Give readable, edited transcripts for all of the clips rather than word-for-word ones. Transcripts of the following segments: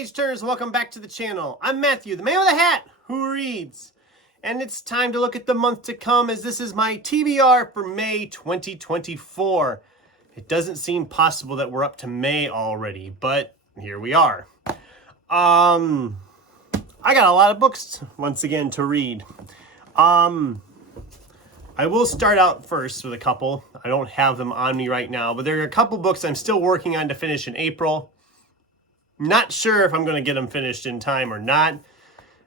page turners, welcome back to the channel. I'm Matthew, the man with a hat who reads. And it's time to look at the month to come, as this is my TBR for May 2024. It doesn't seem possible that we're up to May already, but here we are. I got a lot of books once again to read. I will start out first with a couple. I don't have them on me right now, but there are a couple books I'm still working on to finish in April. Not sure if I'm going to get them finished in time or not.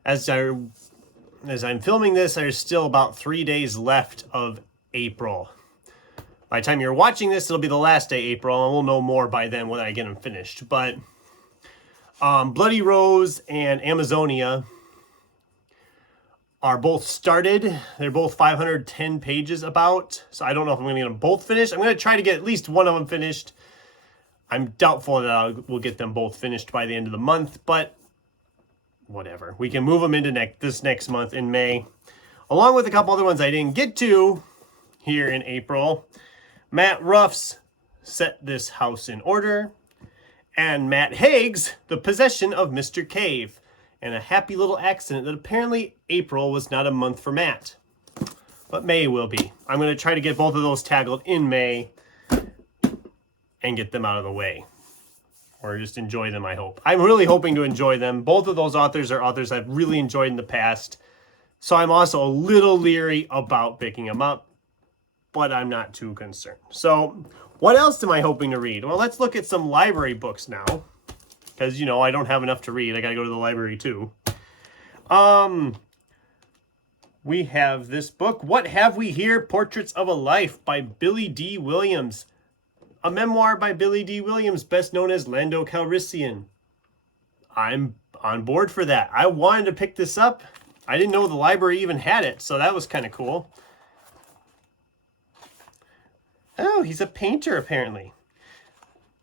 As I'm filming this, there's still about 3 days left of April. By the time you're watching this, it'll be the last day of April, and we'll know more by then when I get them finished. But Bloody Rose and Amazonia are both started. They're both 510 pages about, so I don't know if I'm going to get them both finished. I'm going to try to get at least one of them finished. I'm doubtful that we'll get them both finished by the end of the month, but whatever. We can move them into this next month in May, along with a couple other ones I didn't get to here in April. Matt Ruff's Set This House in Order, and Matt Haig's The Possession of Mr. Cave, and a happy little accident that apparently April was not a month for Matt, but May will be. I'm going to try to get both of those tackled in May and get them out of the way, or just enjoy them, I hope. I'm really hoping to enjoy them. Both of those authors are authors I've really enjoyed in the past, so I'm also a little leery about picking them up, but I'm not too concerned. So what else am I hoping to read? Well, let's look at some library books now, because, you know, I don't have enough to read. I got to go to the library too. We have this book, What Have We Here? Portraits of a Life by Billy D. Williams. A memoir by Billy D. Williams, best known as Lando Calrissian. I'm on board for that. I wanted to pick this up. I didn't know the library even had it, so that was kind of cool. Oh, he's a painter, apparently.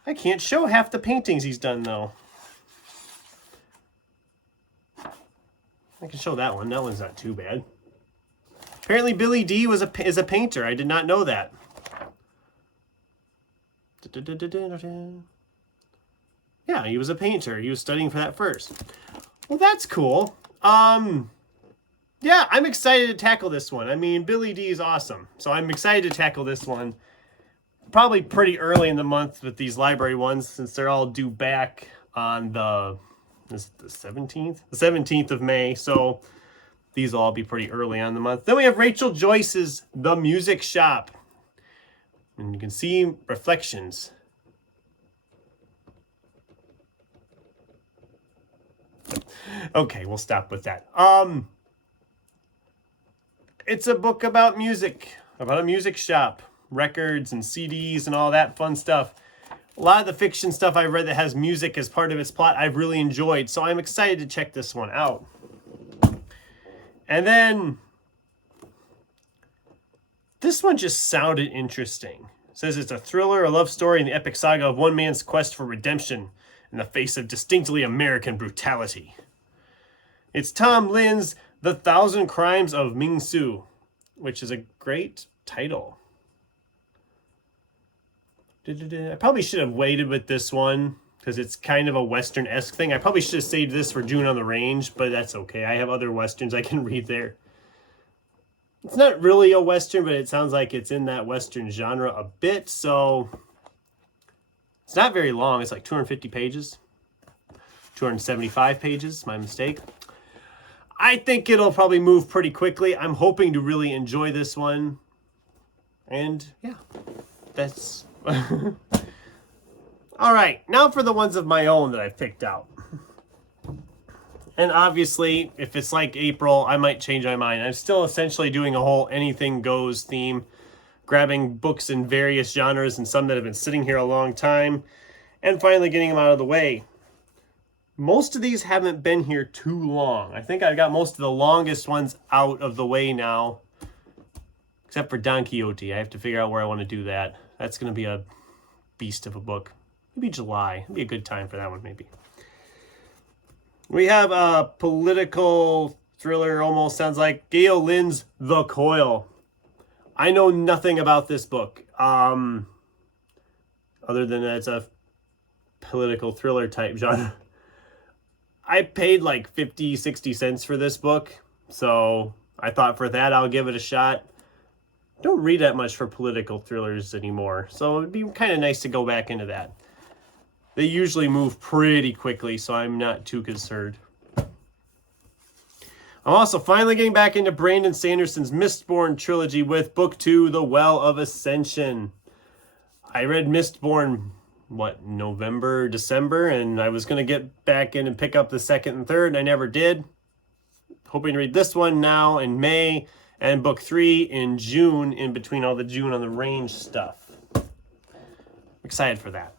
I can't show half the paintings he's done, though. I can show that one. That one's not too bad. Apparently Billy D. is a painter. I did not know that. Yeah, he was a painter. He was studying for that first. Well, that's cool. Yeah, I'm excited to tackle this one. I mean, Billy D is awesome. So I'm excited to tackle this one. Probably pretty early in the month with these library ones, since they're all due back on the 17th? The 17th of May. So these will all be pretty early on the month. Then we have Rachel Joyce's The Music Shop. And you can see reflections. Okay, we'll stop with that. It's a book about music, about a music shop, records and CDs and all that fun stuff. A lot of the fiction stuff I've read that has music as part of its plot I've really enjoyed, so I'm excited to check this one out. And then this one just sounded interesting. It says it's a thriller, a love story, and the epic saga of one man's quest for redemption in the face of distinctly American brutality. It's Tom Lin's The Thousand Crimes of Ming Su, which is a great title. I probably should have waited with this one, because it's kind of a Western-esque thing. I probably should have saved this for June on the Range, but that's okay. I have other Westerns I can read there. It's not really a Western, but it sounds like it's in that Western genre a bit, so it's not very long. It's like 250 pages. 275 pages, my mistake. I think it'll probably move pretty quickly. I'm hoping to really enjoy this one. And yeah, that's... All right, now for the ones of my own that I've picked out. And obviously, if it's like April, I might change my mind. I'm still essentially doing a whole anything goes theme, grabbing books in various genres and some that have been sitting here a long time, and finally getting them out of the way. Most of these haven't been here too long. I think I've got most of the longest ones out of the way now, except for Don Quixote. I have to figure out where I want to do that. That's going to be a beast of a book. Maybe July. It'd be a good time for that one, maybe. We have a political thriller, almost sounds like Gail Lynn's The Coil. I know nothing about this book, other than that it's a political thriller type genre. I paid like 50, 60 cents for this book, so I thought for that I'll give it a shot. Don't read that much for political thrillers anymore, so it'd be kind of nice to go back into that. They usually move pretty quickly, so I'm not too concerned. I'm also finally getting back into Brandon Sanderson's Mistborn trilogy with Book 2, The Well of Ascension. I read Mistborn, November, December, and I was going to get back in and pick up the second and third, and I never did. Hoping to read this one now in May, and Book 3 in June, in between all the June on the Range stuff. I'm excited for that.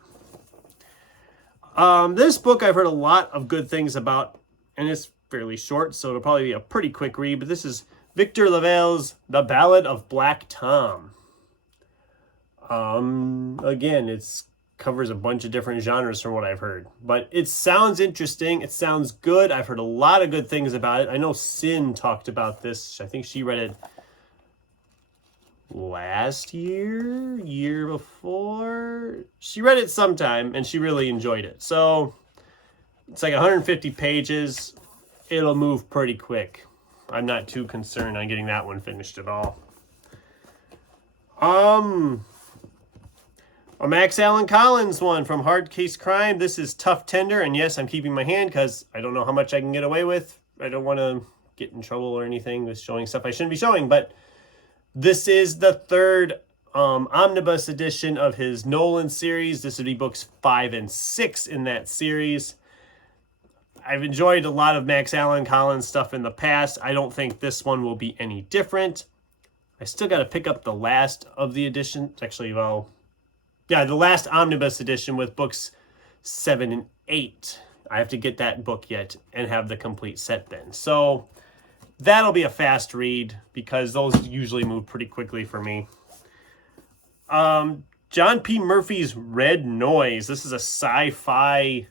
This book I've heard a lot of good things about, and it's fairly short, so it'll probably be a pretty quick read, but this is Victor LaValle's The Ballad of Black Tom. Again, it covers a bunch of different genres from what I've heard, but it sounds interesting. It sounds good. I've heard a lot of good things about it. I know Sin talked about this. I think she read it last year before. She read it sometime, and she really enjoyed it. So it's like 150 pages. It'll move pretty quick. I'm not too concerned on getting that one finished at all. A Max Allan Collins one from Hard Case Crime. This is Tough Tender, and yes, I'm keeping my hand because I don't know how much I can get away with. I don't want to get in trouble or anything with showing stuff I shouldn't be showing, but this is the third omnibus edition of his Nolan series. This would be books 5 and 6 in that series. I've enjoyed a lot of Max Allan Collins stuff in the past. I don't think this one will be any different. I still got to pick up the last of the editions. Actually, well, yeah, the last omnibus edition with books 7 and 8. I have to get that book yet and have the complete set then. So that'll be a fast read because those usually move pretty quickly for me. John P. Murphy's Red Noise. This is a sci-fi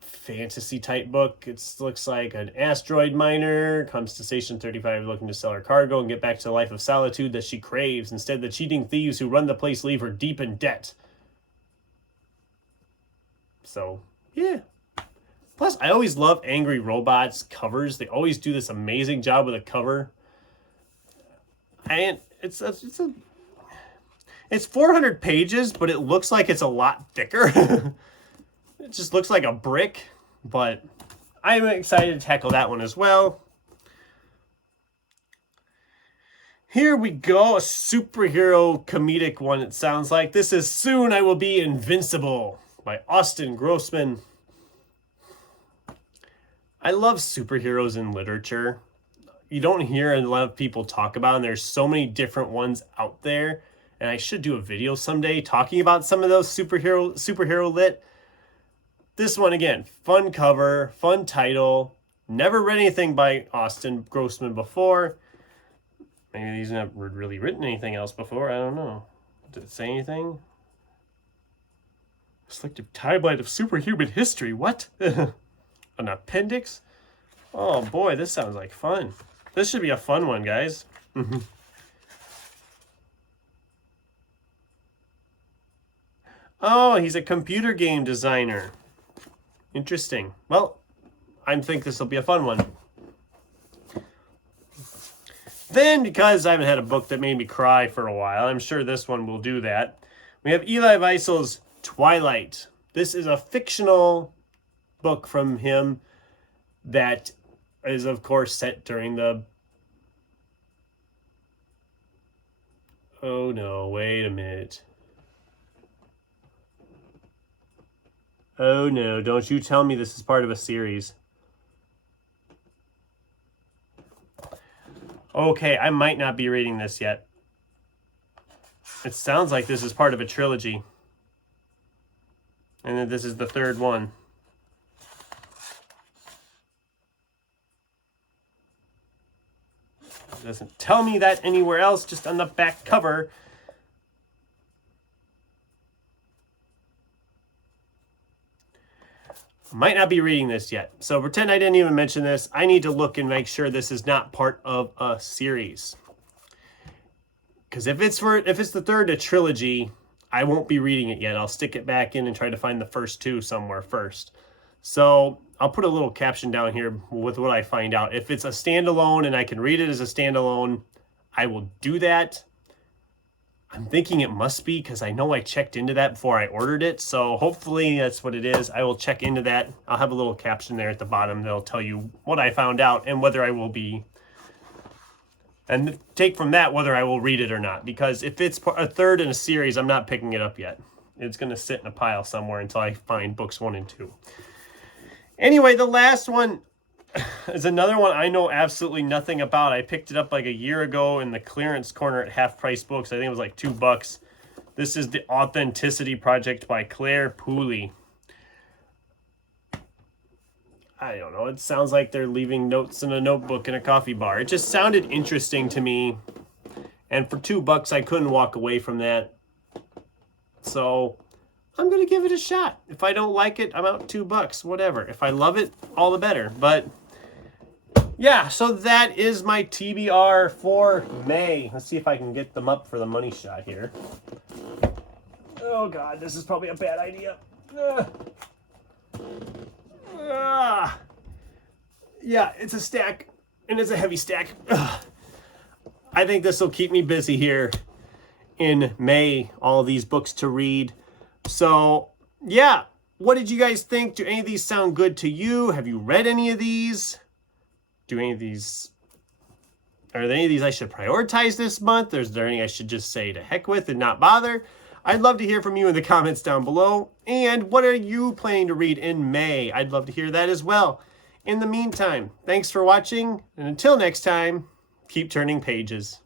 fantasy type book. It looks like an asteroid miner comes to Station 35 looking to sell her cargo and get back to the life of solitude that she craves. Instead, the cheating thieves who run the place leave her deep in debt. So, yeah. Plus, I always love Angry Robots covers. They always do this amazing job with a cover. And it's 400 pages, but it looks like it's a lot thicker. It just looks like a brick, but I'm excited to tackle that one as well. Here we go, a superhero comedic one, it sounds like. This is Soon I Will Be Invincible by Austin Grossman. I love superheroes in literature. You don't hear a lot of people talk about them. There's so many different ones out there, and I should do a video someday talking about some of those superhero lit. This one, again, fun cover, fun title. Never read anything by Austin Grossman before. Maybe he's not really written anything else before. I don't know. Did it say anything? Selective timeline of superhuman history. What? An appendix? Oh boy, this sounds like fun. This should be a fun one, guys. Oh, he's a computer game designer. Interesting. Well, I think this will be a fun one. Then, because I haven't had a book that made me cry for a while, I'm sure this one will do that. We have Eli Wiesel's Twilight. This is a fictional book from him that is, of course, set during the... Oh no, wait a minute. Oh no, don't you tell me this is part of a series. Okay, I might not be reading this yet. It sounds like this is part of a trilogy. And then this is the third one. It doesn't tell me that anywhere else, just on the back cover. Might not be reading this yet. So pretend I didn't even mention this. I need to look and make sure this is not part of a series. Because if it's the third a trilogy, I won't be reading it yet. I'll stick it back in and try to find the first two somewhere first. So I'll put a little caption down here with what I find out. If it's a standalone and I can read it as a standalone, I will do that. I'm thinking it must be because I know I checked into that before I ordered it. So hopefully that's what it is. I will check into that. I'll have a little caption there at the bottom that'll tell you what I found out and whether I will be, and take from that whether I will read it or not. Because if it's a third in a series, I'm not picking it up yet. It's going to sit in a pile somewhere until I find books 1 and 2. Anyway, the last one is another one I know absolutely nothing about. I picked it up like a year ago in the clearance corner at Half Price Books. I think it was like $2. This is The Authenticity Project by Claire Pooley. I don't know. It sounds like they're leaving notes in a notebook in a coffee bar. It just sounded interesting to me. And for $2, I couldn't walk away from that. So I'm going to give it a shot. If I don't like it, I'm out $2. Whatever. If I love it, all the better. But yeah, so that is my TBR for May. Let's see if I can get them up for the money shot here. Oh God, this is probably a bad idea. Yeah, it's a stack, and it's a heavy stack. I think this will keep me busy here in May, all these books to read. So yeah, what did you guys think? Do any of these sound good to you? Have you read any of these? Are there any of these I should prioritize this month? Or is there any I should just say to heck with and not bother? I'd love to hear from you in the comments down below. And what are you planning to read in May? I'd love to hear that as well. In the meantime, thanks for watching. And until next time, keep turning pages.